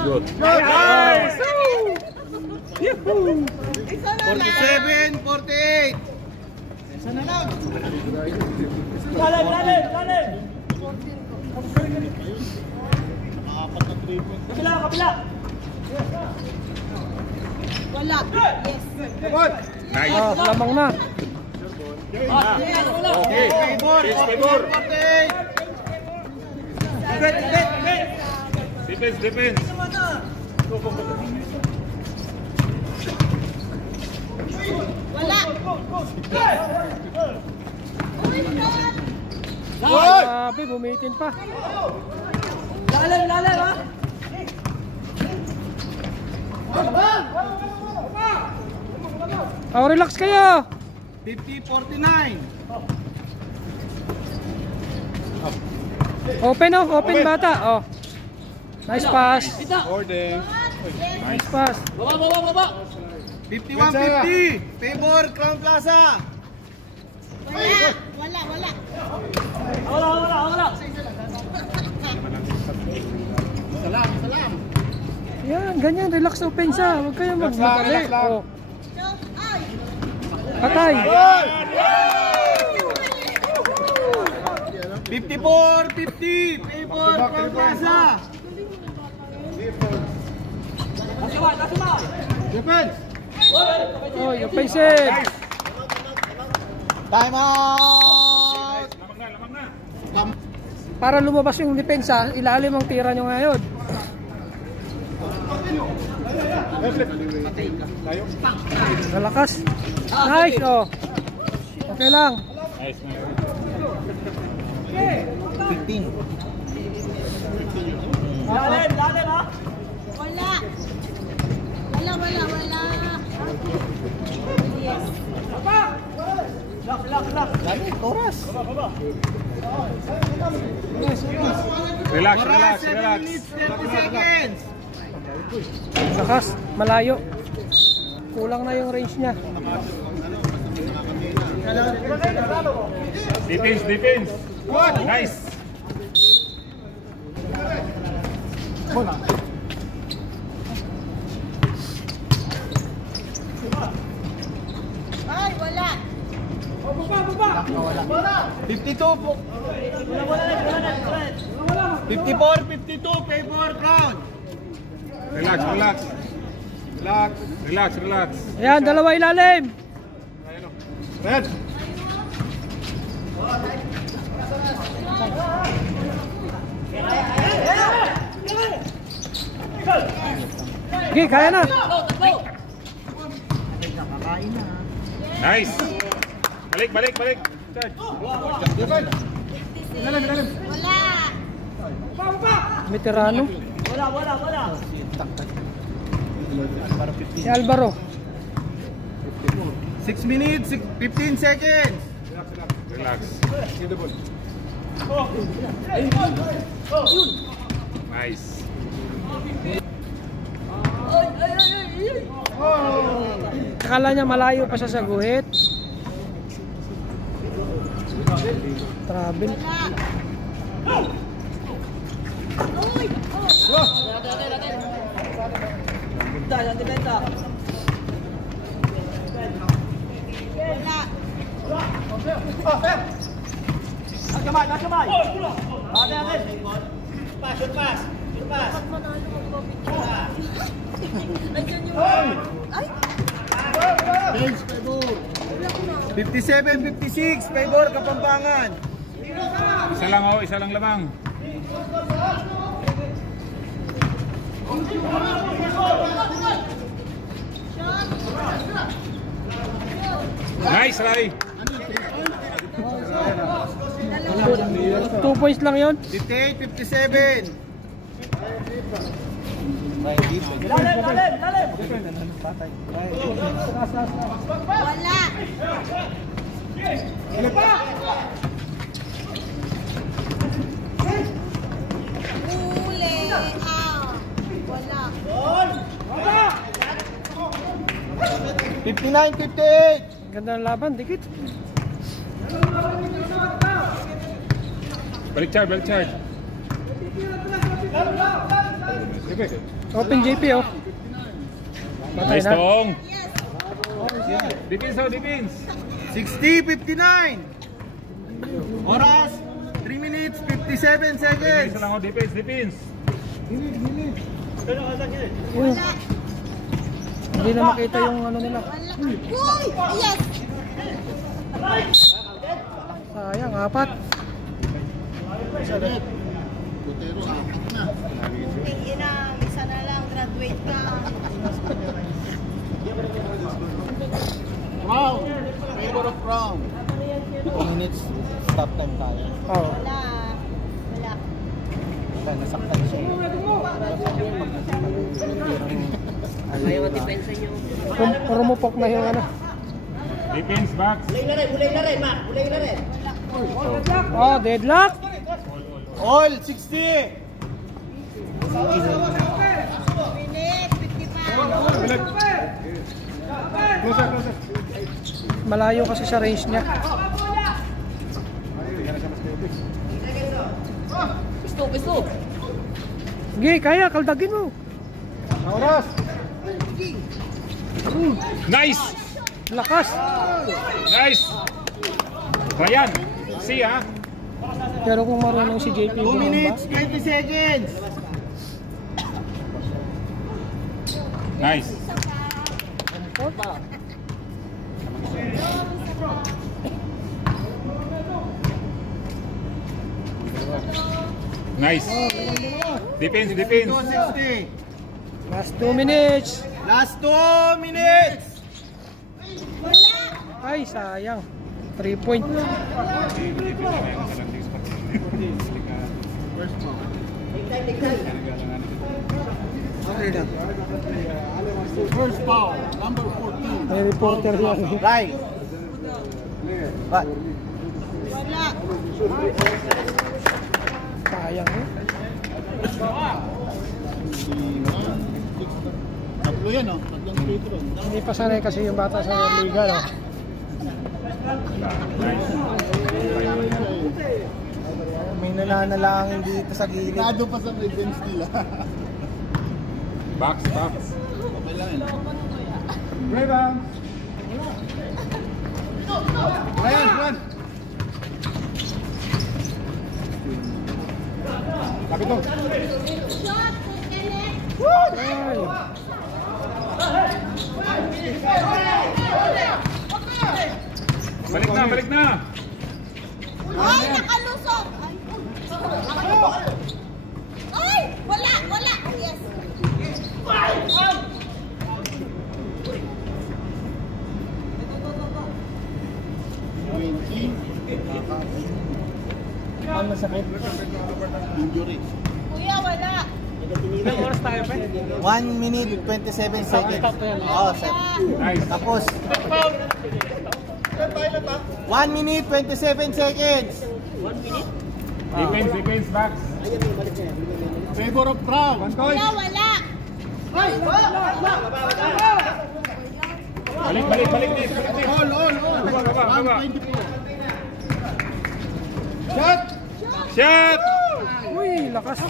Good. Nice! 47, 48. Isa na lang. Lalim! Nakapat na 3 points. Kabila! Wala. Yes. Nice. Lamang na. Okay. Favor, 48. Defense. Wala. Grabe, bumitin pa. Lalim ha. Oh, relax kayo. 50-49. Open bata. Oh. Nice pass. Order. Nice pass. Baba. 51-50. Favor, Crown Plaza. Wala. Salam. Yan, ganyan. Relax open siya. Huwag kayo magmadali. Oh. Ay. Patay. 54-50. Favor, Crown Plaza. Defense. Oh, yung offensive. Time out. Para lumabas yung depensa, ilalim ang tira nyo ngayon. Malakas. Nice, oh. Okay lang. Nice. 15. Lalim ha. Wala. Yes. Lock. Oras. Relax. 7 minutes, 30 seconds. Lakas, malayo. Kulang na yung range niya. Defense. Nice. Ay, wala. 52 po. 54-52. Favor, Crown. Relax. Ayan, dalawa ilalim. Red. Okay, kaya na. Nice. Balik. Charge. Wala. Veterano. Si Alvaro. 6 minutes, 15 seconds. Relax. Nice. Akala niya malayo pa siya sa guhit. Travel. Pass. 57-56, favor Kapampangan. Isa lang lamang. Nice, Rai. 2 points lang yun. 58-57. Wala. Uli. Wala. 59-58. Ganda ng laban, dikit. Balik charge, balik charge. Open JP oh. Patay Nice na. tong. Yes. Defense, oh, defense. 60-59. Oras, 3 minutes, 57 seconds. Isa lang, oh, defense, defense. Uy, hindi na makita yung ano nila. Wala. Uy! Yes! Sayang, apat. Tingin na, isa na lang, graduate ka. Round. Favor of round. 2 minutes, stop time tayo. Oh. Wala. Wala. Wala, nasaktan siya. Ayaw ang depensa nyo. Rumupok na yung ano. Defense, box. Bulay na rin, Mac. Bulay na rin. Oh, deadlock. All, 60. Minute, 55. Malayo kasi sa range niya. Pisto. Sige, kaya, kaldagin mo. Oras. Nice! Lakas. Nice! Ryan, see ha? Pero kung marunong si JP 2 minutes, 20 seconds. Nice. Nice. Defense, defense. 60. Last 2 minutes. Last 2 minutes. Ay, sayang. 3 point. First foul, number 14. May reporter yan. Right. What? Wala. Sayang eh. Tatlo yan, no? Tatlong free throw. Hindi pa sanay kasi yung bata sa liga, no? May nananalangin dito sa gilid. Nado pa sa presence nila. Box, box. Okay lang yun. Rebound. Ryan, run. Lapit mo. Shot, Kenneth. Ay. Balik na, balik na. Ay, nakalusot. Ay, wala. Yes. Ang masakit. Injury. Kuya, wala. 1 minute 27 seconds. Oh, set. Nice. Tapos 1 minute 27 seconds. Defense, defense, box. Favor of Brown. Kuya, wala. Balik, balik, balik, balik, balik. All. Baba. 124. Shot. Shot! Uy, lakas.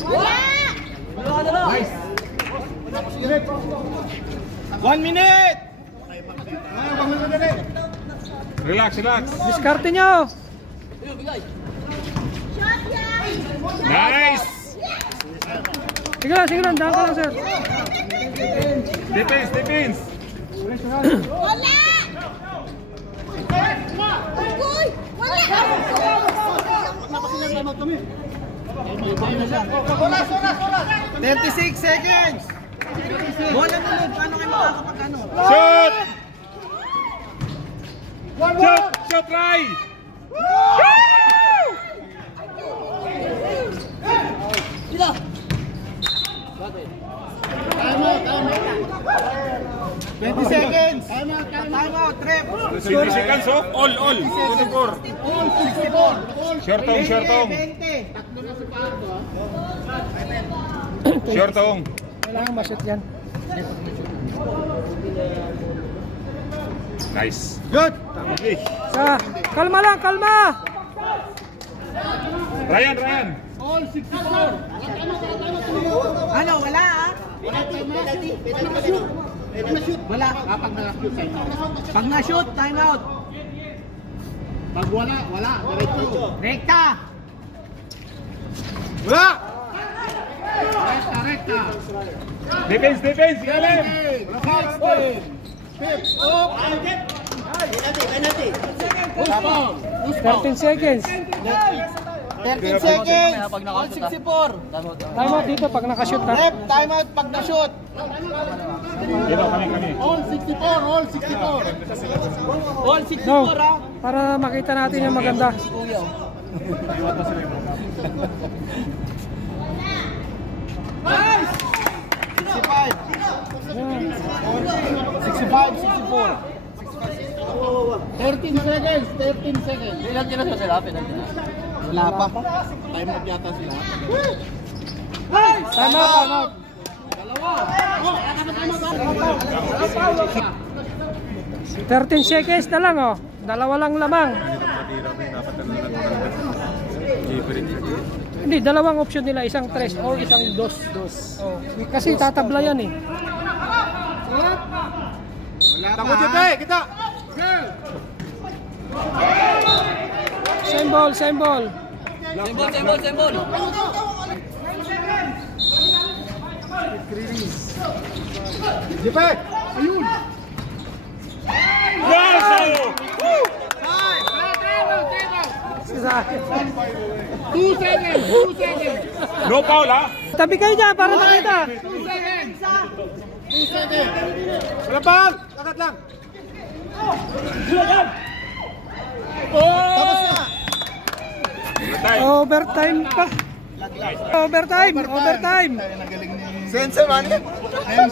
Wala. Nice. 1 minute. Relax, relax. Diskarte nyo. Shot yan. Nice! Sige lang. Dahan ka lang, sir. Defense, defense. Wala. Uy, wala. 36 seconds. Bola tulog. Paano kayo makakapagano? Shot! Shot, try! Time out. 20 seconds. Time out. Trip. 20 seconds, oh. All. 24. 64. Short tong. 20. Short tong. Kailangan ma-shoot yan. Nice. Good! Okay. Sa, kalma lang, kalma! Ryan, Ryan. Ano, wala ah? Wala. Pag na-shoot, time out. Pag wala, diretso. Rekta! Wala! Rekta. Defense, defense. Galing. Penalty. 13 seconds. 13 seconds. 64. Time out dito pag nakashoot na. Rep, time out pag na-shoot. Dito, kami. All 64, all 64. All 64 No, ah. para makita natin yung maganda. 64. 13 seconds, 13 seconds. Penalty na sila, penalty na. Wala pa. Time out yata sila. Time out, time out. Dalawa. 13 seconds na lang oh. Dalawa lang lamang. Hindi, dalawang option nila, isang 3 or isang 2. Oh. Kasi tatabla yan eh. Takot dito eh, kita. Same ball, same ball. Sembol. Jepek. Ayun. Yes! Sa akin. 2 seconds, 2 seconds. No foul, ha? Tabi kayo dyan para makita. 2 seconds. 2 seconds. Wala pa. Takat lang. Tapos na. Overtime pa. Overtime. Sense man yan.